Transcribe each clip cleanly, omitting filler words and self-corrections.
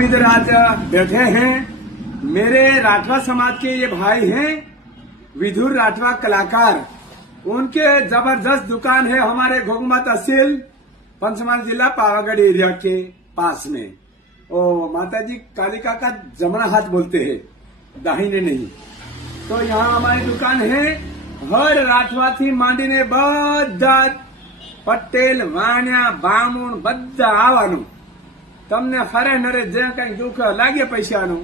इधर आज बैठे हैं। मेरे राठवा समाज के ये भाई हैं, विधुर राठवा कलाकार। उनके जबरदस्त दुकान है हमारे घोंगमा तहसील पंचमहाल जिला पावागढ़ एरिया के पास में। ओ माताजी कालिका का जमना हाथ बोलते हैं, दाहिने नहीं। तो यहाँ हमारी दुकान है। हर राठवा थी માંડીને બધા પટેલ વાણિયા બામુણ બધા આવવાનું। તમને ફરે નરે જે કઈ દુઃખ લાગે પૈસાનું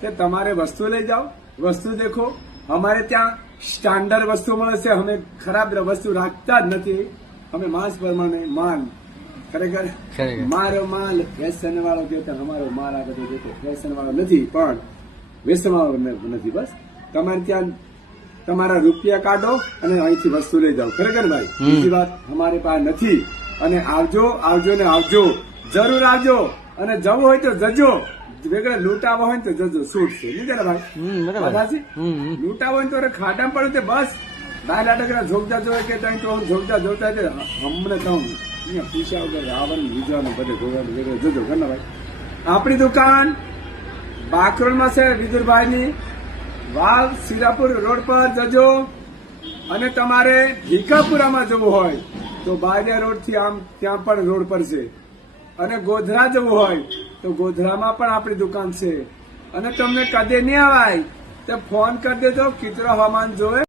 તે તમારે વસ્તુ લઈ જાઓ, વસ્તુ દેખો। અમારે ત્યાં સ્ટાન્ડર્ડ વસ્તુ મળે છે। અમે ખરાબ વસ્તુ રાખતા જ નથી। અમે માસ પ્રમાણે માલ ખરેખર મારો માલ ફેશન વાળો કહેતા અમારો માલ આ બધો દેખો ફેશન વાળો નથી પણ વેસણ વાળો નથી। બસ તમારે ત્યાં તમારા રૂપિયા કાઢો અને અહીંથી વસ્તુ લઈ જાઓ। ખરેખર ભાઈ બીજી વાત અમારી પાસે નથી। અને આવજો આવજો ને આવજો, જરૂર આવજો। અને જવું હોય તો જજો, વેગળે લૂંટાવો હોય તો જજો, છૂટ છે નહીં કરે ભાઈ? લૂંટાવો હોય તો ખાડામાં પડે તો બસ દાયલા ડગરા ઝોકતા જોવે કે તો ઝોકતા જોતા હમણાં તો અહીંયા પૈસા વગર આવવાનું લીધવાનું બધે જોવાનું વેગળે જજો ઘરના ભાઈ। આપણી દુકાન બાકરોલમાં છે, વિદુરભાઈની વાવ સિરાપુર રોડ પર જજો। અને તમારે ભીખાપુરામાં જવું હોય તો બારિયા રોડ થી આમ ત્યાં પણ રોડ પર છે। અને ગોધરા જવું હોય તો ગોધરામાં પણ આપણી દુકાન છે। અને તમને કદે નહીં આવાય તો ફોન કરી દેજો, કિતરો હવામાન જોવે।